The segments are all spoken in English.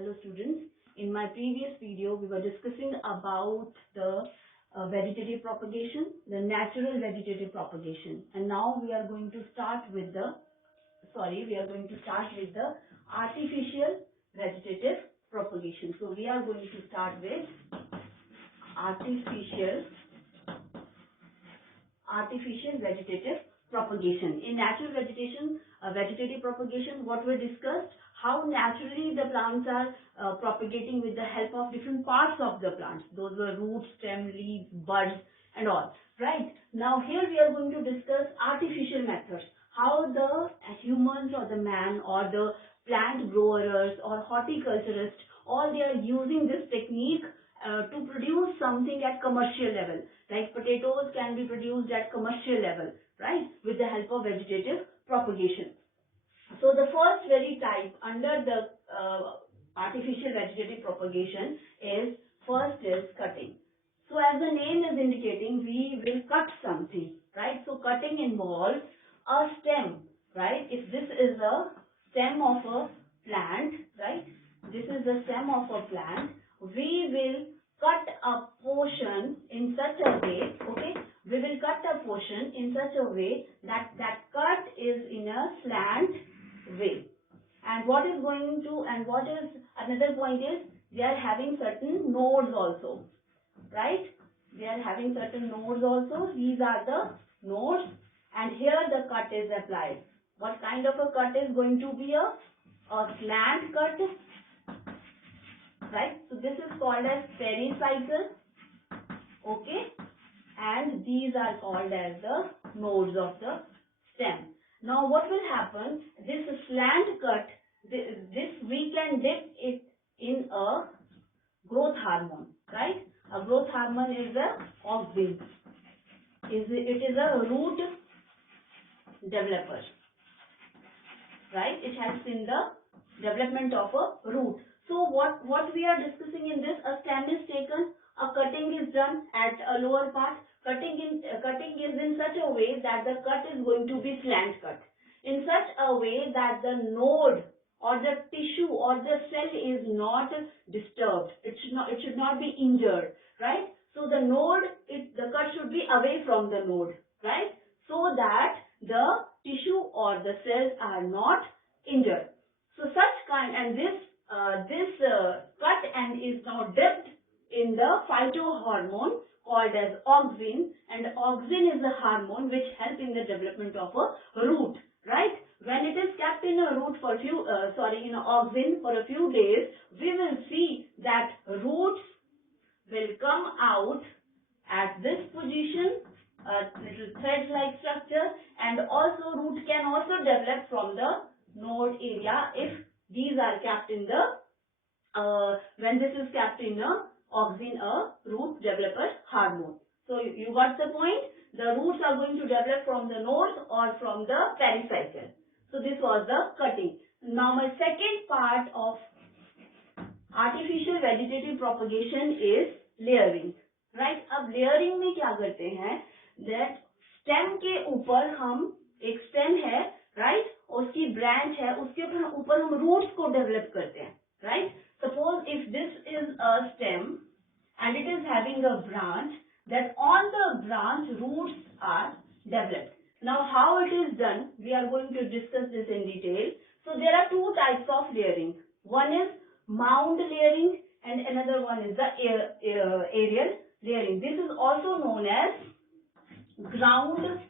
Hello students, in my previous video we were discussing about the vegetative propagation, the natural vegetative propagation, and now we are going to start with the artificial vegetative propagation. So we are going to start with artificial vegetative propagation. In natural vegetative propagation, what we discussed, how naturally the plants are propagating with the help of different parts of the plants. Those were roots, stem, leaves, buds and all. Right. Now here we are going to discuss artificial methods. How the humans or the man or the plant growers or horticulturists, all they are using this technique to produce something at commercial level. Like potatoes can be produced at commercial level, right, with the help of vegetative propagation. So the first very type under the artificial vegetative propagation is cutting. So as the name is indicating, we will cut something, right? So cutting involves a stem, right? If this is a stem of a plant, right? This is the stem of a plant. We will cut a portion in such a way, okay? We will cut a portion in such a way that that cut is in a slant way. And what is another point is, they are having certain nodes also, right? They are having certain nodes also. These are the nodes, and here the cut is applied. What kind of a cut is going to be a slant cut, right? So this is called as pericycle, okay? And these are called as the nodes of the stem. Now what will happen, this slant cut, this we can dip it in a growth hormone, right? A growth hormone is a auxin. It is a root developer, right? It helps in the development of a root. So what we are discussing in this, a stem is taken, a cutting is done at a lower part. Cutting is in such a way that the cut is going to be slant cut, in such a way that the node or the tissue or the cell is not disturbed. It should not be injured, right? So the cut should be away from the node, right? So that the tissue or the cells are not injured. So such kind, and this cut and is now dipped in the phytohormone called as auxin, and auxin is a hormone which helps in the development of a root, right? When it is kept in a root for in auxin for a few days, we will see that roots will come out at this position, a little thread-like structure, and also root can also develop from the node area if these are kept in the when this is kept in a auxin, a root developer hormone. So you got the point? The roots are going to develop from the nodes or from the pericycle. So this was the cutting. Now my second part of artificial vegetative propagation is layering, right? अब layering में क्या करते हैं? That stem के ऊपर हम एक stem है, right? उसकी branch है, उसके ऊपर हम roots को develop करते हैं, right? Suppose if this is a stem and it is having a branch, that on the branch roots are developed. Now how it is done, we are going to discuss this in detail. So there are two types of layering. One is mound layering and another one is the aerial layering. This is also known as ground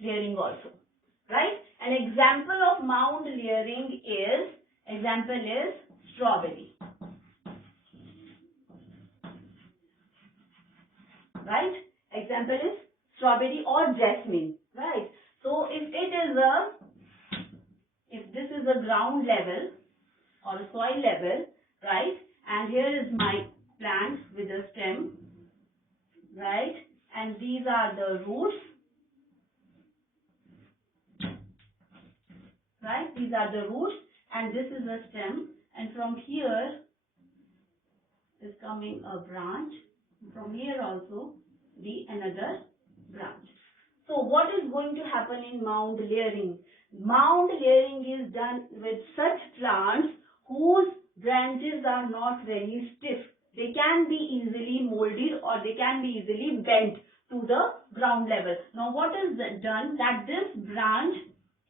layering also, right? An example of mound layering is strawberry, right? Example is strawberry or jasmine, right? So if this is a ground level or a soil level, right? And here is my plant with a stem, right? And these are the roots, right? These are the roots and this is a stem, and from here is coming a branch. From here also another branch. So what is going to happen in mound layering? Mound layering is done with such plants branches are not very stiff. They can be easily molded or they can be easily bent to the ground level. Now what is done, that this branch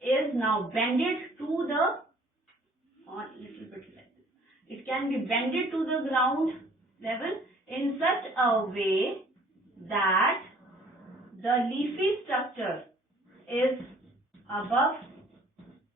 is now bended to the, or little bit like this. It can be bended to the ground level in such a way that the leafy structure is above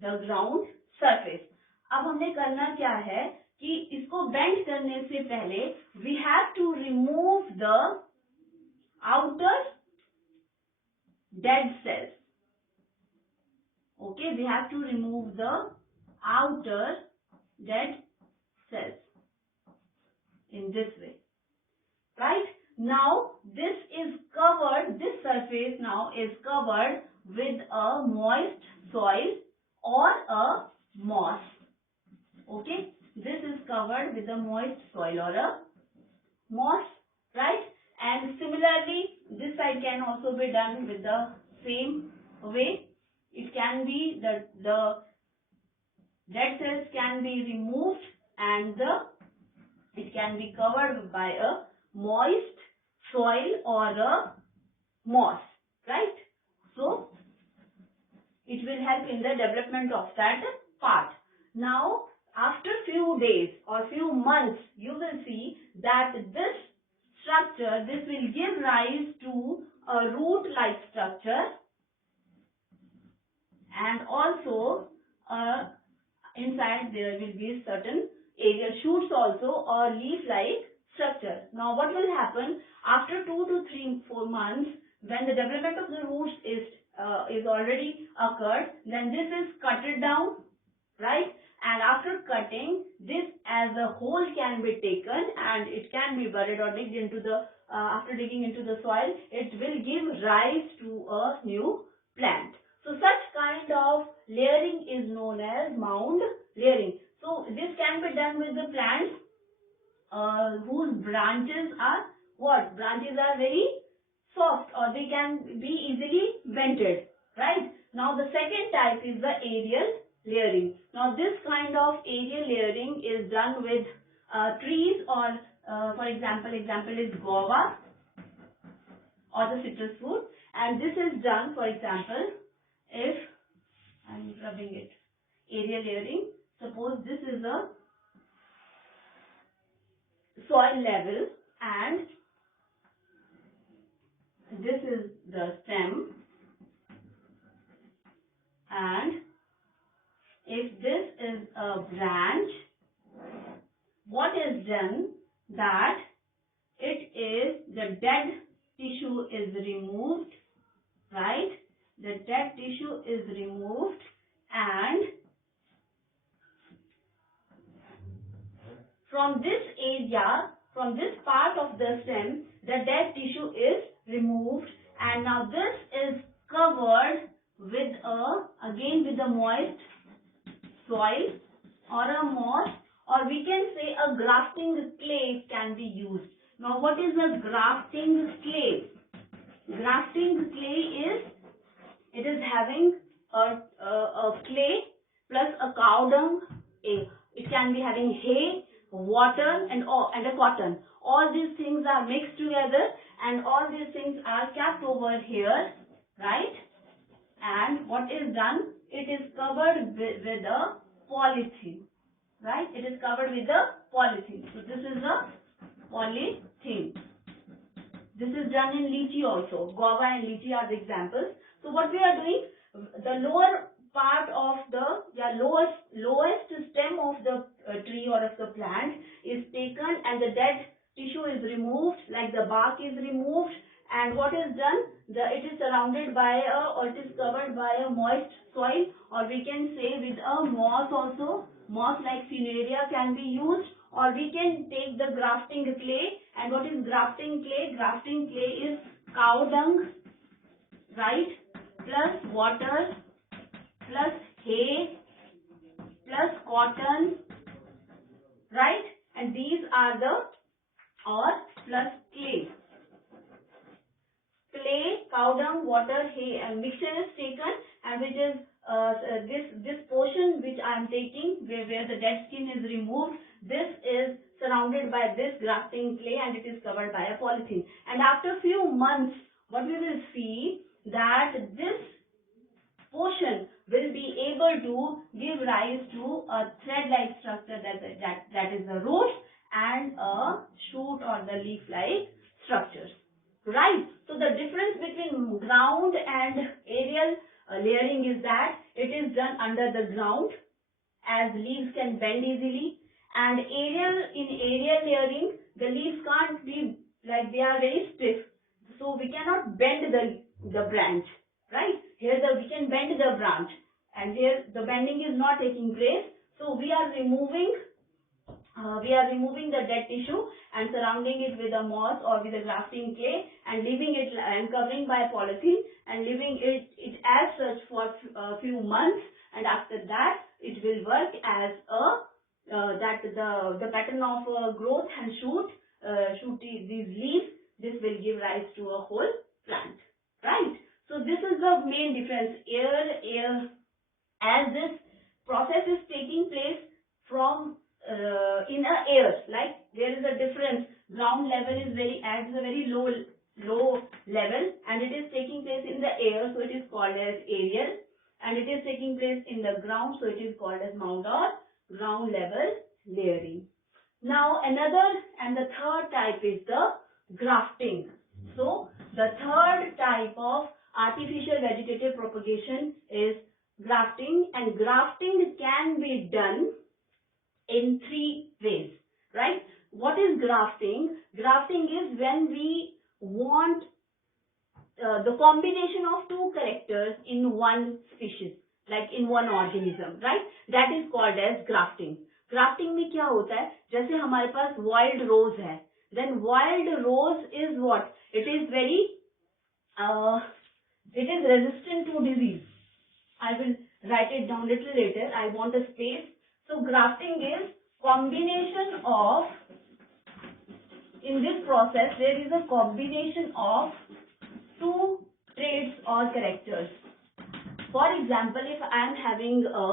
the ground surface. अब हमने करना क्या है कि इसको bend करने से पहले we have to remove the outer dead cells. Okay, we have to remove the outer dead cells in this way. Right? Now this is covered, this surface now is covered with a moist soil or a moss. Okay, this is covered with a moist soil or a moss, right? And similarly, this side can also be done with the same way. It can be the dead cells can be removed and it can be covered by a moist soil or a moss, right? So it will help in the development of that part. Now after few days or few months, you will see that this structure, this will give rise to a root-like structure and also inside there will be certain aerial shoots also or leaf-like structure. Now what will happen after 2 to 3, 4 months, when the development of the roots is already occurred, then this is cutted down, right? And after cutting, this as a whole can be taken and it can be buried or digged into the, after digging into the soil, it will give rise to a new plant. So such kind of layering is known as mound layering. So this can be done with the plants whose branches are what? Branches are very soft or they can be easily bended, right? Now the second type is the aerial layering. Now this kind of aerial layering is done with trees or for example is guava or the citrus fruit, and this is done, for example, if I'm rubbing it, aerial layering, suppose this is a soil level and this is the stem, and if this is a branch, what is done, that it is the dead tissue is removed, right? The dead tissue is removed and from this area, from this part of the stem, the dead tissue is removed and now this is covered with again with a moist soil or a moss, or we can say a grafting clay can be used. Now what is a grafting clay? Grafting clay is, it is having a clay plus a cow dung, it can be having hay, water and a cotton. All these things are mixed together and all these things are kept over here, right? And what is done, it is covered with a polythene, right? It is covered with a polythene. So this is a polythene. This is done in lychee also. Guava and lychee are the examples. So what we are doing, the lower part of the lowest stem of the tree or of the plant is taken and the dead tissue is removed, like the bark is removed, and what is done, it is surrounded by or it is covered by a moist soil, or we can say with a moss also. Moss like cinerea can be used, or we can take the grafting clay. And what is grafting clay? Grafting clay is cow dung, right, plus water, plus hay, plus cotton, right, and these are the, or plus clay. Clay, cow dung, water, hay, and mixture is taken, and which is this portion which I am taking where the dead skin is removed, this is surrounded by this grafting clay and it is covered by a polythene. And after few months, what we will see that this portion will be able to give rise to a thread-like structure, that is the root, and a shoot or the leaf-like structures. Right. So the difference between ground and aerial layering is that it is done under the ground, as leaves can bend easily, and in aerial layering the leaves can't be, like, they are very stiff, so we cannot bend the branch. Right. Here we can bend the branch, and here the bending is not taking place. So we are removing the dead tissue and surrounding it with a moss or with a grafting clay and leaving it and covering by polythene and leaving it as such for a few months, and after that it will work as the pattern of growth and shoot these leaves. This will give rise to a whole plant. Right. So this is the main difference. As this process is taking place from in a air, like there is a difference. Ground level is a very low level, and it is taking place in the air, so it is called as aerial, and it is taking place in the ground, so it is called as mound or ground level layering. Now another and the third type is the grafting. So the third type of artificial vegetative propagation is grafting, and grafting can be done in 3 ways. Right. What is grafting? Grafting is when we want the combination of 2 characters in one species, like in one organism. Right. That is called as grafting. Grafting में क्या होता है, जैसे हमारे पास wild rose है, then wild rose is what, it is resistant to disease. I will write it down little later. I want a space. So grafting is combination of, in this process there is a combination of 2 traits or characters. For example, if I am having a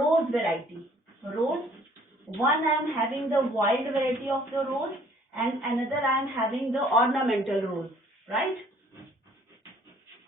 rose variety, one I am having the wild variety of the rose, and another I am having the ornamental rose. Right.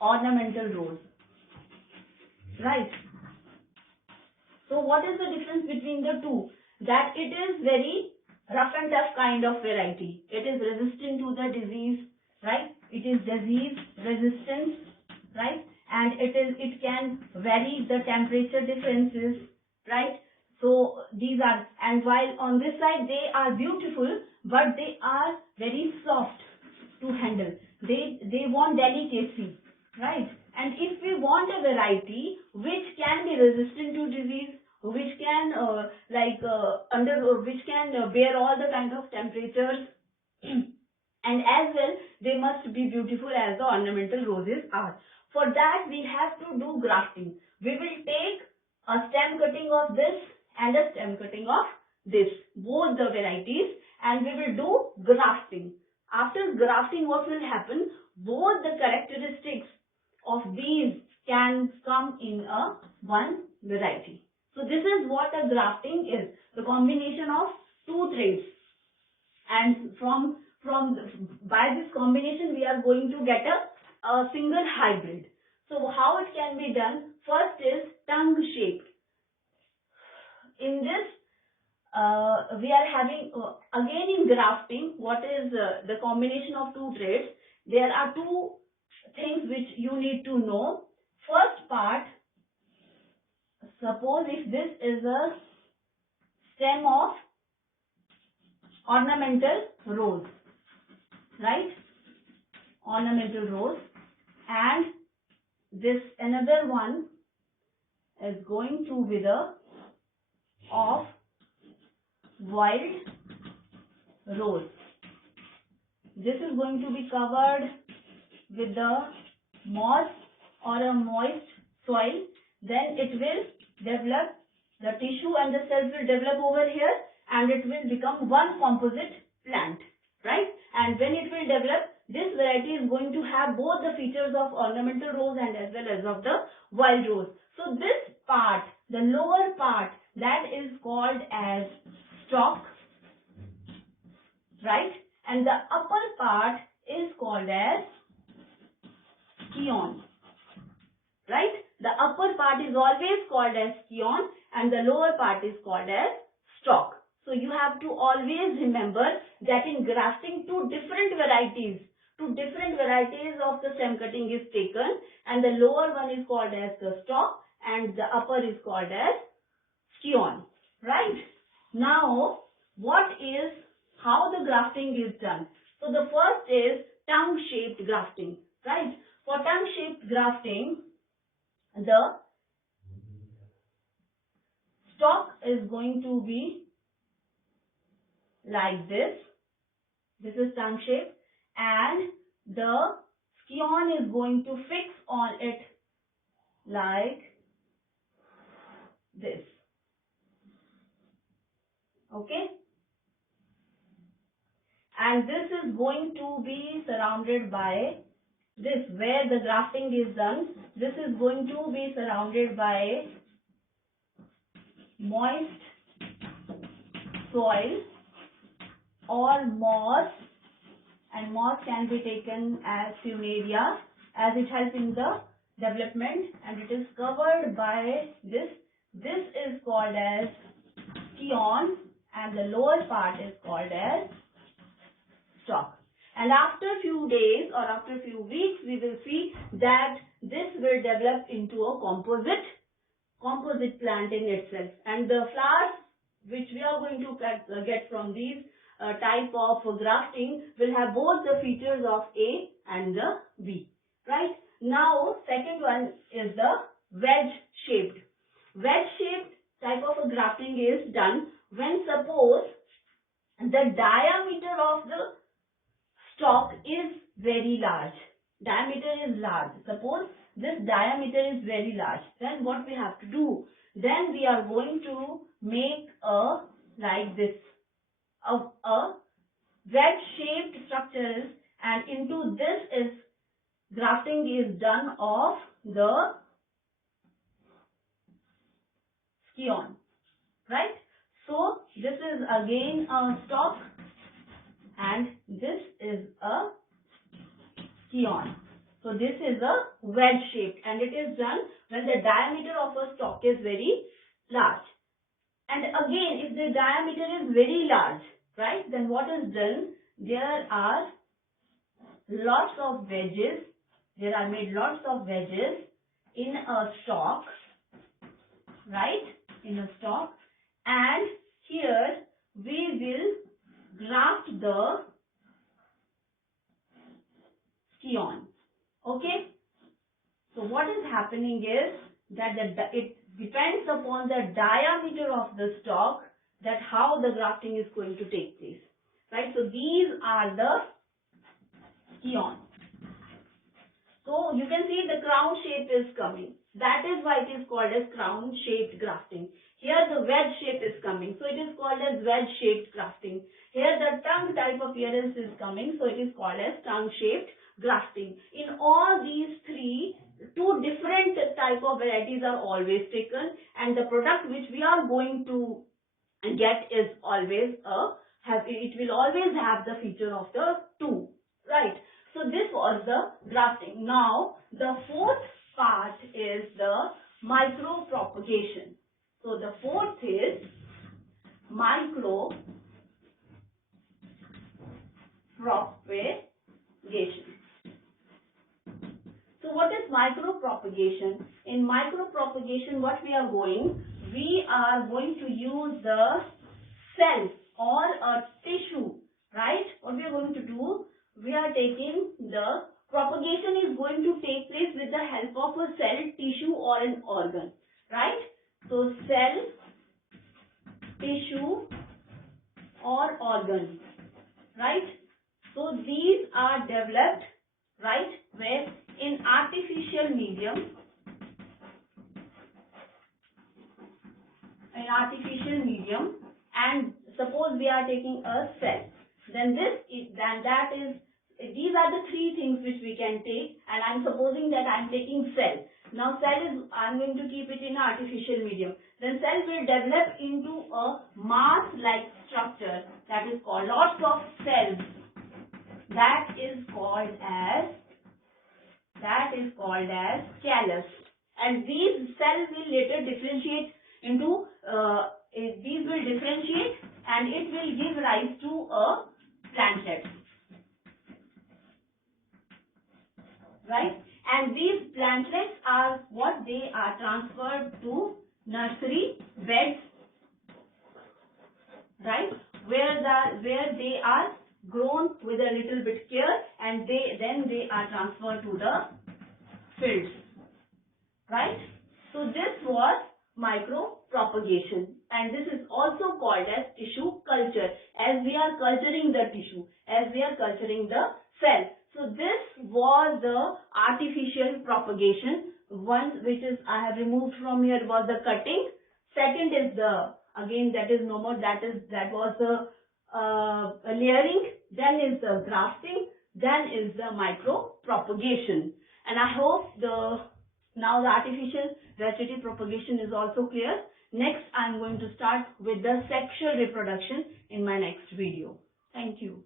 Ornamental rose. Right. So what is the difference between the two? That it is very rough and tough kind of variety. It is resistant to the disease. Right. It is disease resistance. Right. And it can vary the temperature differences. Right. So these are, and while on this side they are beautiful, but they are very soft to handle. They want delicacy. Right. And if we want a variety which can be resistant to disease, which can which can bear all the kind of temperatures, and as well they must be beautiful as the ornamental roses are. For that we have to do grafting. We will take a stem cutting of this and a stem cutting of this, both the varieties, and we will do grafting. After grafting, what will happen? Both the characteristics of these can come in a one variety. So this is what a grafting is, the combination of 2 traits, and by this combination we are going to get a single hybrid. So how it can be done? First is tongue shape. In this we are having again in grafting, what is the combination of 2 traits? There are 2 things which you need to know. First part, suppose if this is a stem of ornamental rose, right? Ornamental rose, and this another one is going to be the of wild rose. This is going to be covered with the moss or a moist soil. Then it will develop, the tissue and the cells will develop over here, and it will become one composite plant, right? And when it will develop, this variety is going to have both the features of ornamental rose and as well as of the wild rose. So this part, the lower part, that is called as stalk, right? And the upper part is called as scion, right? The upper part is always called as scion and the lower part is called as stalk. So you have to always remember that in grafting two different varieties of the stem cutting is taken, and the lower one is called as the stalk and the upper is called as scion, right? Now, how the grafting is done? So the first is tongue-shaped grafting, right? For tongue-shaped grafting, the stalk is going to be like this. This is tongue-shaped, and the scion is going to fix on it like this. Okay? And this is going to be surrounded by this, where the grafting is done. This is going to be surrounded by moist soil or moss, and moss can be taken as fumaria as it helps in the development, and it is covered by this. This is called as scion and the lower part is called as stalk. And after few days or after few weeks, we will see that this will develop into a composite plant in itself, and the flowers which we are going to get from these type of grafting will have both the features of A and the B, right? Now second one is the wedge shaped type of a grafting is done when suppose the diameter of the stalk is very large. Diameter is large. Suppose this diameter is very large. Then what we have to do? Then we are going to make like this, a wedge-shaped structure, and into this is grafting is done of the scion, right? So this is again a stalk and this is a scion. So this is a wedge shape, and it is done when the diameter of a stalk is very large. And again, if the diameter is very large, right, then what is done? There are lots of wedges. There are made lots of wedges in a stalk, right, in a stalk, and here we will graft the scion. Okay, so what is happening is that it depends upon the diameter of the stalk that how the grafting is going to take place, right? So these are the scion. So you can see the crown shape is coming. That is why it is called as crown shaped grafting. Here the wedge shape is coming, so it is called as wedge shaped grafting. Here the tongue type appearance is coming, so it is called as tongue shaped grafting. In all these three, two different type of varieties are always taken, and the product which we are going to get is always it will always have the feature of the two, right? So this was the grafting. Now the fourth part is the micropropagation. So the fourth is micropropagation. So what is micropropagation? In micropropagation, what we are going to use the cell or a tissue, right? What we are going to do? We are taking the propagation is going to take place with the help of a cell, tissue or an organ, right? So cell, tissue or organ, right? So these are developed, right, where in artificial medium, and suppose we are taking a cell, then these are the three things which we can take, and I'm supposing that I'm taking cell. Now I'm going to keep it in artificial medium. Then cell will develop into a mass-like structure. that is called lots of cells, that is called as callus. And these cells will later differentiate into these will differentiate and it will give rise to a plantlet, right? And these plantlets are what they are transferred to nursery beds, right? Where they are grown with a little bit care, and then they are transferred to the fields, right? So this was micropropagation, and this is also called as tissue culture, as we are culturing the tissue, as we are culturing the cell. So this was the artificial propagation. One which is I have removed from here was the cutting. Second is the, again that is no more, that was the layering. Then is the grafting. Then is the micropropagation. And I hope now the artificial vegetative propagation is also clear. Next I am going to start with the sexual reproduction in my next video. Thank you.